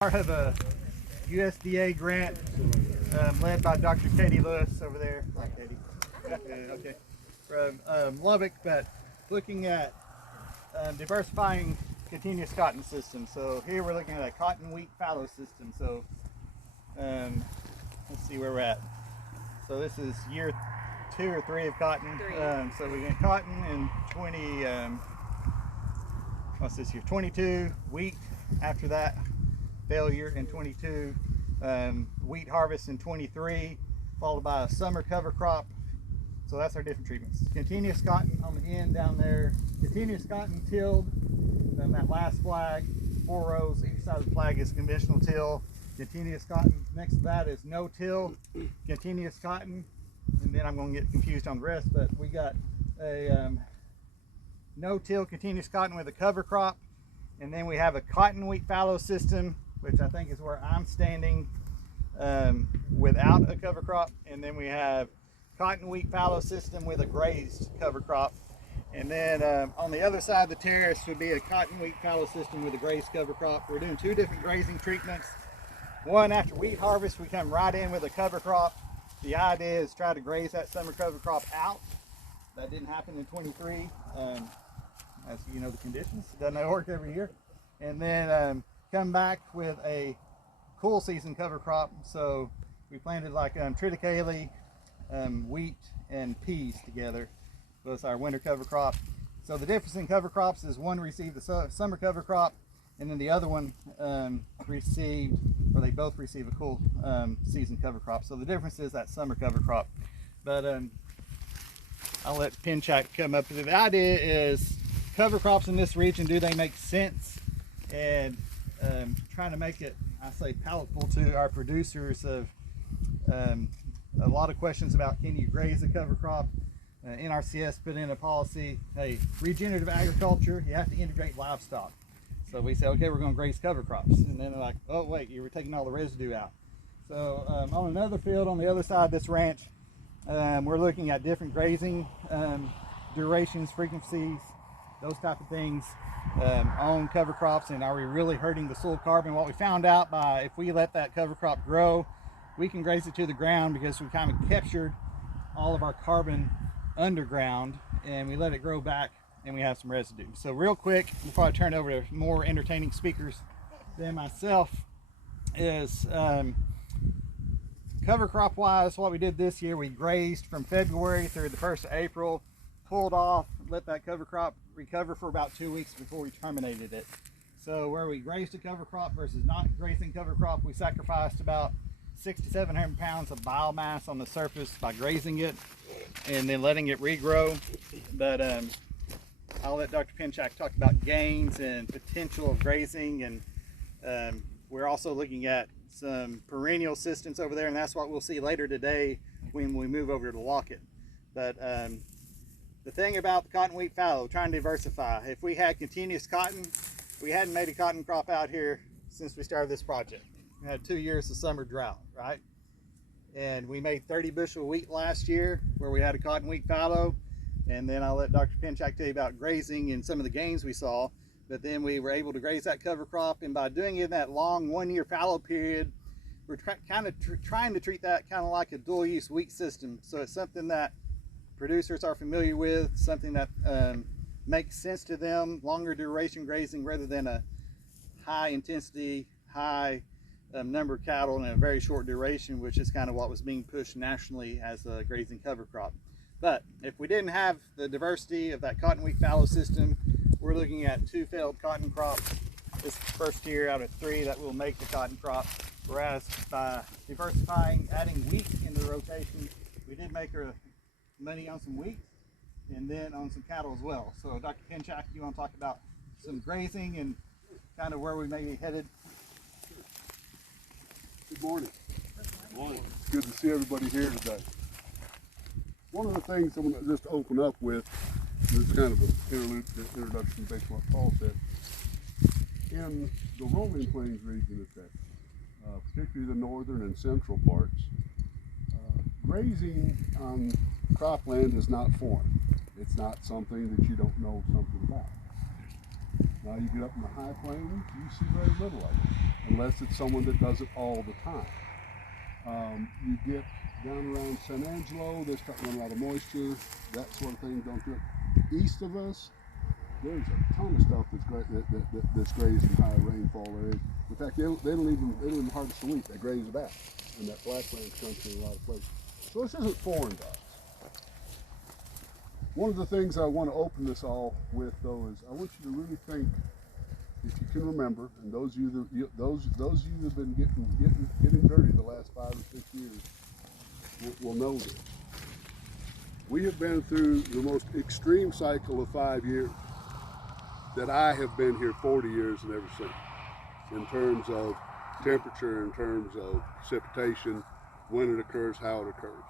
Part of a USDA grant led by Dr. Katie Lewis over there. Hi, Katie. Okay. From Lubbock, but looking at diversifying continuous cotton systems. So here we're looking at a cotton wheat fallow system. So let's see where we're at. So this is year 2 or 3 of cotton. So we get cotton in 22, wheat after that. Failure in 22, wheat harvest in 23, followed by a summer cover crop. So that's our different treatments. Continuous cotton on the end down there. Continuous cotton tilled. Then that last flag, 4 rows. Each side of the flag is conventional till. Continuous cotton. Next to that is no till. Continuous cotton. And then I'm going to get confused on the rest, but we got a no till continuous cotton with a cover crop. And then we have a cotton wheat fallow system, which I think is where I'm standing, without a cover crop. And then we have cotton wheat fallow system with a grazed cover crop. And then on the other side of the terrace would be a cotton wheat fallow system with a grazed cover crop. We're doing 2 different grazing treatments. One, after wheat harvest, we come right in with a cover crop. The idea is try to graze that summer cover crop out. That didn't happen in 23. As you know, the conditions, it doesn't work every year. And then come back with a cool season cover crop. So we planted like triticale, wheat and peas together. So it's our winter cover crop. So the difference in cover crops is one received the summer cover crop, and then the other one they both receive a cool season cover crop. So the difference is that summer cover crop. But I'll let Pinchack come up with it. The idea is cover crops in this region, do they make sense? And trying to make it, I say, palatable to our producers of a lot of questions about, can you graze a cover crop? NRCS put in a policy, hey, regenerative agriculture, you have to integrate livestock. So we say, okay, we're going to graze cover crops. And then they're like, oh wait, you were taking all the residue out. So on another field on the other side of this ranch, we're looking at different grazing durations, frequencies, those type of things on cover crops, and are we really hurting the soil carbon? What we found out, by if we let that cover crop grow, we can graze it to the ground because we kind of captured all of our carbon underground, and we let it grow back and we have some residue. So real quick, before I turn it over to more entertaining speakers than myself, is cover crop wise, what we did this year, we grazed from February through the 1st of April, pulled off, let that cover crop recover for about 2 weeks before we terminated it. So where we grazed a cover crop versus not grazing cover crop, we sacrificed about 600 to 700 pounds of biomass on the surface by grazing it and then letting it regrow. But I'll let Dr. Pinchack talk about gains and potential of grazing, and we're also looking at some perennial systems over there, and that's what we'll see later today when we move over to Lockett. But the thing about the cotton wheat fallow, trying to diversify. If we had continuous cotton, we hadn't made a cotton crop out here since we started this project. We had 2 years of summer drought, right? And we made 30 bushel wheat last year where we had a cotton wheat fallow. And then I'll let Dr. Pinchack tell you about grazing and some of the gains we saw. But then we were able to graze that cover crop, and by doing it in that long 1-year fallow period, we're trying to treat that kind of like a dual use wheat system. So it's something that producers are familiar with, something that makes sense to them, longer duration grazing rather than a high intensity, high number of cattle in a very short duration, which is kind of what was being pushed nationally as a grazing cover crop. But if we didn't have the diversity of that cotton wheat fallow system, we're looking at 2 failed cotton crops this first year out of 3 that will make the cotton crop. Whereas by diversifying, adding wheat in the rotation, we did make money on some wheat and then on some cattle as well. So Dr. Pinchack, you want to talk about some grazing and kind of where we may be headed? Good morning. Good morning. It's good to see everybody here today. One of the things I'm going to just open up with, this is kind of an introduction based on what Paul said. In the rolling plains region of Texas, particularly the northern and central parts, grazing on cropland is not foreign. It's not something that you don't know something about. Now you get up in the high plains, you see very little of it, unless it's someone that does it all the time. You get down around San Angelo, they start running out of moisture, that sort of thing, don't do it. East of us, there's a ton of stuff that's grazed in higher rainfall areas. In fact, they don't even harvest the wheat, they graze it out in that flatlands country in a lot of places. So this isn't foreign to us. One of the things I want to open this all with, though, is I want you to really think, if you can remember, and those of you that have been getting dirty the last 5 or 6 years will know this. We have been through the most extreme cycle of 5 years that I have been here 40 years and ever seen, in terms of temperature, in terms of precipitation, when it occurs, how it occurs.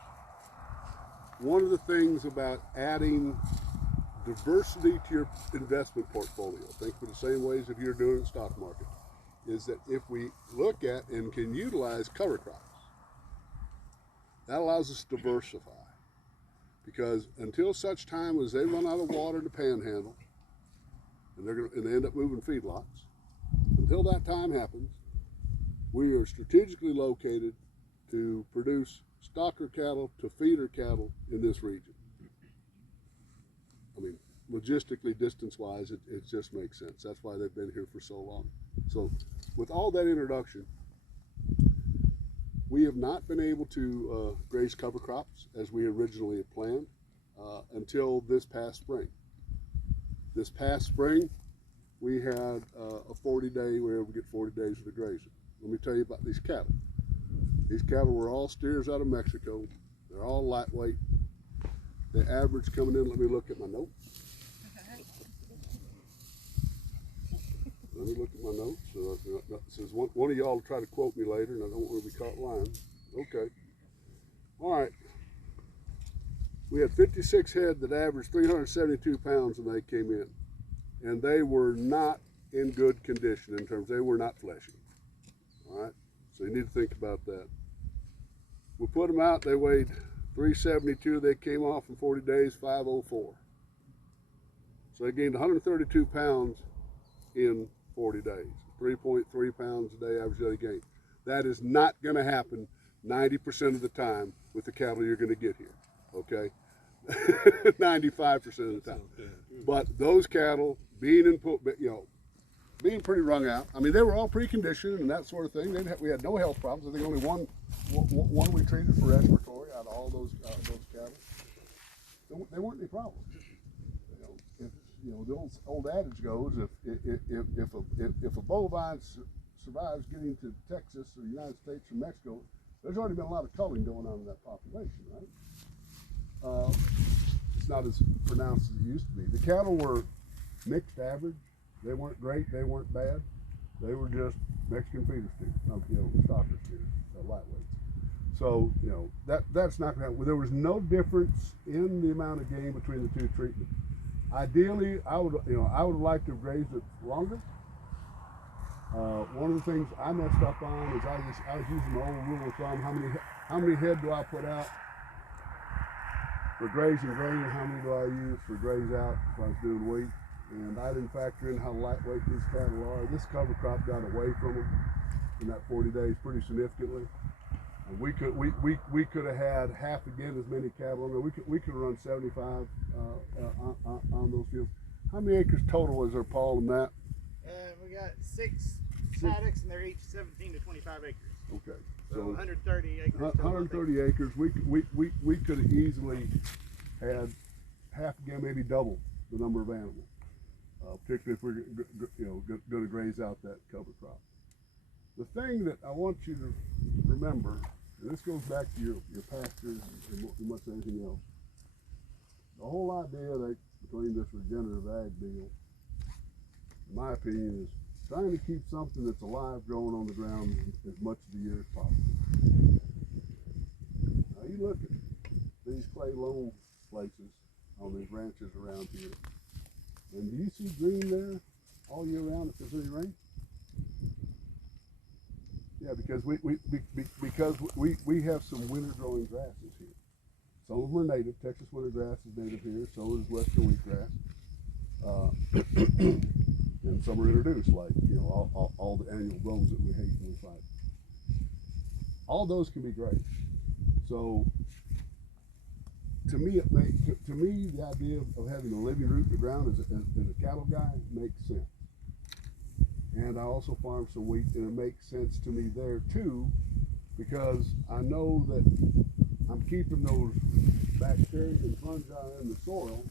One of the things about adding diversity to your investment portfolio, think for the same ways if you're doing it in the stock market, is that if we look at and can utilize cover crops, that allows us to diversify. Because until such time as they run out of water in the panhandle, and they end up moving feedlots, until that time happens, we are strategically located to produce stocker cattle to feeder cattle in this region. I mean, logistically, distance-wise, it just makes sense. That's why they've been here for so long. So with all that introduction, we have not been able to graze cover crops as we originally had planned until this past spring. This past spring, we had a 40-day, we were able to get 40 days of the grazing. Let me tell you about these cattle. These cattle were all steers out of Mexico. They're all lightweight. The average coming in, let me look at my notes. Let me look at my notes. Says one of y'all will try to quote me later, and I don't want to be caught lying. Okay. All right. We had 56 head that averaged 372 pounds when they came in, and they were not in good condition in terms, they were not fleshy. All right. So you need to think about that. We put them out, they weighed 372, they came off in 40 days, 504. So they gained 132 pounds in 40 days, 3.3 pounds a day average daily gain. That is not gonna happen 90% of the time with the cattle you're gonna get here, okay? 95% of the time. But those cattle being being pretty wrung out. I mean, they were all preconditioned and that sort of thing. We had no health problems. I think only one we treated for respiratory out of all those cattle. There weren't any problems. The old adage goes, if a bovine survives getting to Texas or the United States or Mexico, there's already been a lot of culling going on in that population, right? It's not as pronounced as it used to be. The cattle were mixed average. They weren't great, they weren't bad. They were just Mexican feeder steers, stocker steers, lightweights. So, that's not going to happen. There was no difference in the amount of gain between the two treatments. Ideally, I would have liked to have grazed it longer. One of the things I messed up on is I was using the old rule of thumb. How many head do I put out for graze and grain, and how many do I use for graze out if I was doing wheat? And I didn't factor in how lightweight these cattle are. This cover crop got away from them in that 40 days pretty significantly. And we could have had half again as many cattle on there. We could have run 75 on those fields. How many acres total is there, Paul, in that? We got six paddocks, and they're each 17 to 25 acres. Okay. So 130 acres. 130 acres. We could have easily had half again, maybe double the number of animals. Particularly if we're going to graze out that cover crop. The thing that I want you to remember, and this goes back to your pastures and much anything else, the whole idea that between this regenerative ag deal, in my opinion, is trying to keep something that's alive growing on the ground as much of the year as possible. Now you look at these clay loam places on these ranches around here, and do you see green there all year round if there's any rain? Yeah, because we have some winter growing grasses here. Some of them are native. Texas winter grass is native here. So is western wheatgrass. And some are introduced, like, you know, all the annual brooms that we hate and we fight. All those can be great. So to me, the idea of having a living root in the ground as a cattle guy makes sense. And I also farm some wheat, and it makes sense to me there too, because I know that I'm keeping those bacteria and fungi in the soil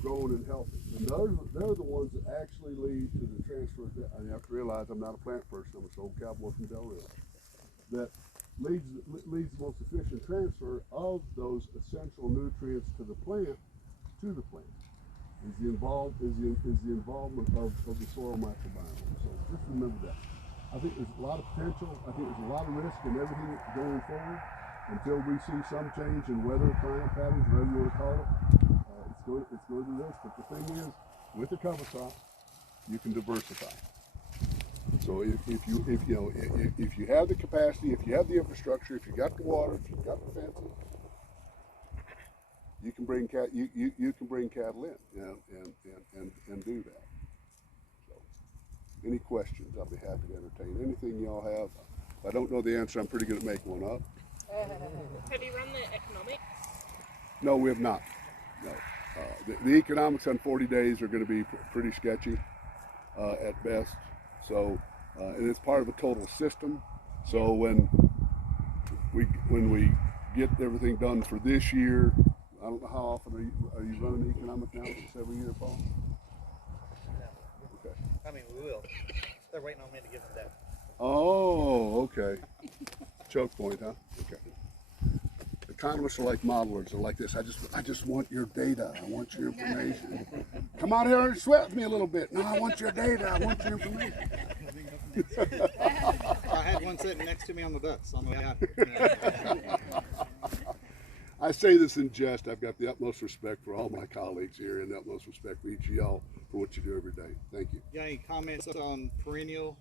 growing and healthy. And they're the ones that actually lead to the transfer. I have to realize I'm not a plant person, I'm a soul cowboy from Del Rio. That leads the most efficient transfer of those essential nutrients to the plant, is the involvement of the soil microbiome. So just remember that. I think there's a lot of potential. I think there's a lot of risk in everything going forward until we see some change in weather, climate patterns, whatever you want to call it. It's going to be this. But the thing is, with the cover crop, you can diversify. So if you have the capacity, if you have the infrastructure, if you got the water, if you got the fences, you can bring you can bring cattle in, and do that. So, any questions? I'll be happy to entertain anything y'all have. If I don't know the answer, I'm pretty good at making one up. Have you run the economics? No, we have not. No, the economics on 40 days are going to be pretty sketchy at best. So, and it's part of a total system. So when we get everything done for this year, I don't know how often are you running economic analysis every year, Paul? No. Okay. I mean, we will. They're waiting on me to give them that. Oh, okay. Choke point, huh? Okay. Economists are like modelers. They're like this. I just want your data. I want your information. Come out here and sweat with me a little bit. No, I want your data. I want your information. I had one sitting next to me on the bus on the way out here. I say this in jest. I've got the utmost respect for all my colleagues here and the utmost respect for each of y'all for what you do every day. Thank you. Got any comments on perennial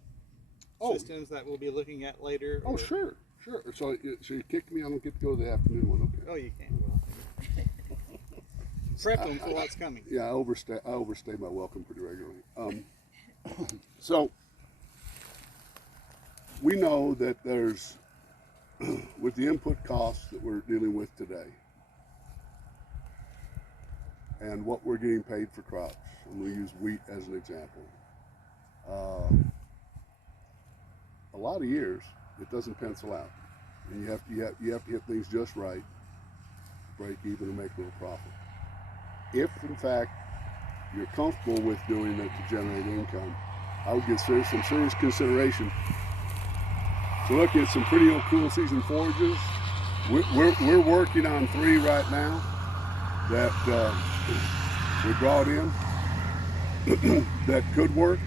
Oh. systems that we'll be looking at later? Oh, sure. So you kicked me. I don't get to go to the afternoon one. Okay. Oh, you can. Well, prep them for what's coming. Yeah, I overstay my welcome pretty regularly. So we know that there's, with the input costs that we're dealing with today, and what we're getting paid for crops, and we use wheat as an example, a lot of years it doesn't pencil out, and you have to hit things just right, break even, and make a little profit. If in fact you're comfortable with doing that to generate income, I would give some serious consideration to look at some pretty cool season forages. We're working on 3 right now that we brought in that could work.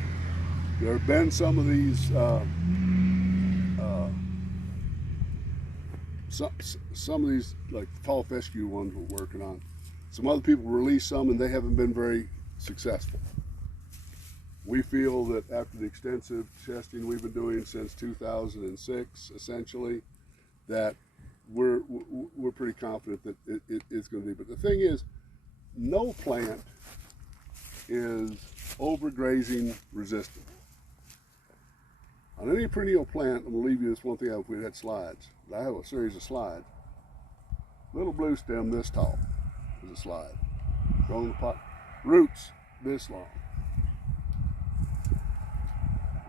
There have been some of these some of these, like the fall fescue ones we're working on. Some other people released some and they haven't been very successful. We feel that after the extensive testing we've been doing since 2006, essentially, that we're pretty confident that it's going to be. But the thing is, no plant is overgrazing resistant. On any perennial plant, I'm going to leave you this one thing out if we had slides. I have a series of slides. Little blue stem this tall is a slide. Growing the pot. Roots this long.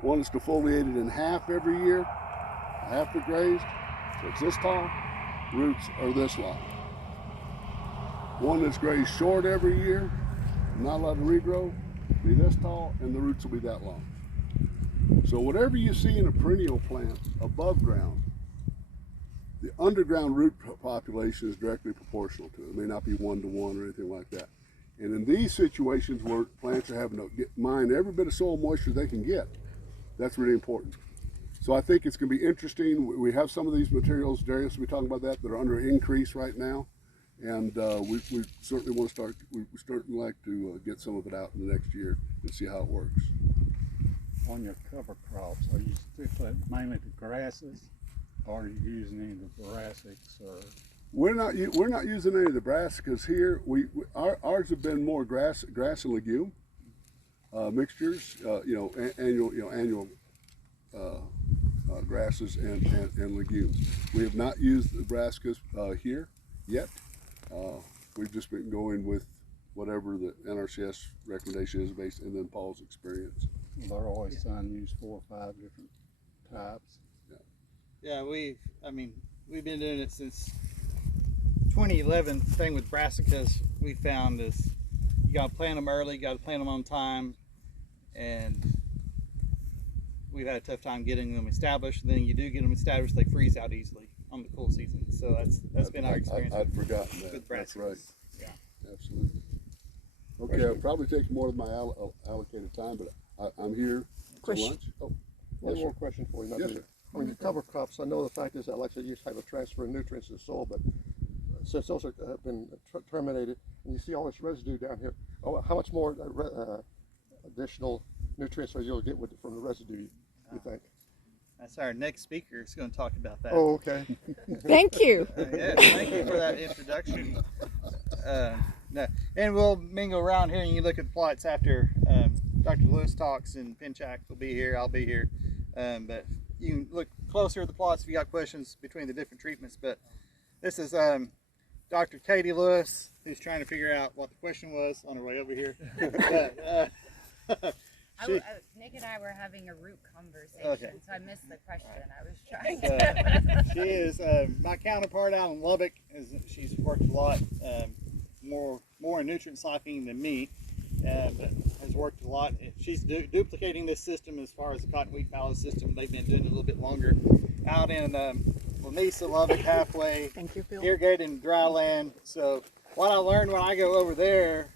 One is defoliated in half every year, after grazed, so it's this tall. Roots are this long. One that's grazed short every year, not allowed to regrow, be this tall, and the roots will be that long. So whatever you see in a perennial plant above ground, the underground root population is directly proportional to it. It may not be 1-to-1 or anything like that. And in these situations where plants are having to mine every bit of soil moisture they can get, that's really important. So I think it's going to be interesting. We have some of these materials, Darius will be talking about that are under increase right now. And we certainly want to start, we certainly like to get some of it out in the next year and see how it works. On your cover crops, are you sticking mainly to grasses, or are you using any of the brassicas? Or we're not using any of the brassicas here. Ours have been more grass and legume. mixtures, annual grasses and legumes. We have not used the Nebraska's here yet. We've just been going with whatever the NRCS recommendation is based, and then Paul's experience. They're always trying to use 4 or 5 different types. Yeah, we've been doing it since 2011. The thing with brassicas we found is you got to plant them early, you got to plant them on time, and we've had a tough time getting them established. And then you do get them established, they freeze out easily on the cool season. So that's been our experience. I'd forgotten that. With That's brassicas. right. Yeah. Absolutely. Okay, I'll probably take more of my allocated time, but I'm here for Question. lunch. Oh, One yes, more sir. question for you. Yes, sir. On your cover crops, I know the fact is that, like I said, you have a transfer of nutrients to the soil, but since those have been terminated, and you see all this residue down here, how much more additional nutrients are you going to get from the residue, you think? That's our next speaker is going to talk about that. Oh, okay. Thank you. Yeah, thank you for that introduction. No, and we'll mingle around here, and you look at the plots after Dr. Lewis talks, and Pinchack will be here. I'll be here, but you can look closer at the plots if you got questions between the different treatments. But this is Dr. Katie Lewis, who's trying to figure out what the question was on her way over here. But, Nick and I were having a root conversation, Okay. so I missed the question. I was trying. she is my counterpart out in Lubbock. She's worked a lot more in nutrient cycling than me, but has worked a lot. She's duplicating this system as far as the cotton wheat fallow system. They've been doing it a little bit longer out in Lamesa, Lubbock, halfway. Thank you, Phil. Irrigating dry land. So what I learned when I go over there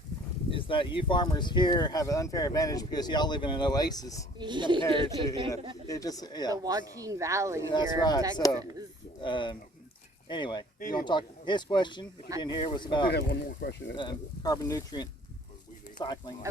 is that you farmers here have an unfair advantage because y'all live in an oasis compared to it just The Joaquin Valley That's here right, in so- Texas. Anyway, you want to talk? His question, if you didn't hear, was I about did have one more question. carbon nutrient cycling. Okay.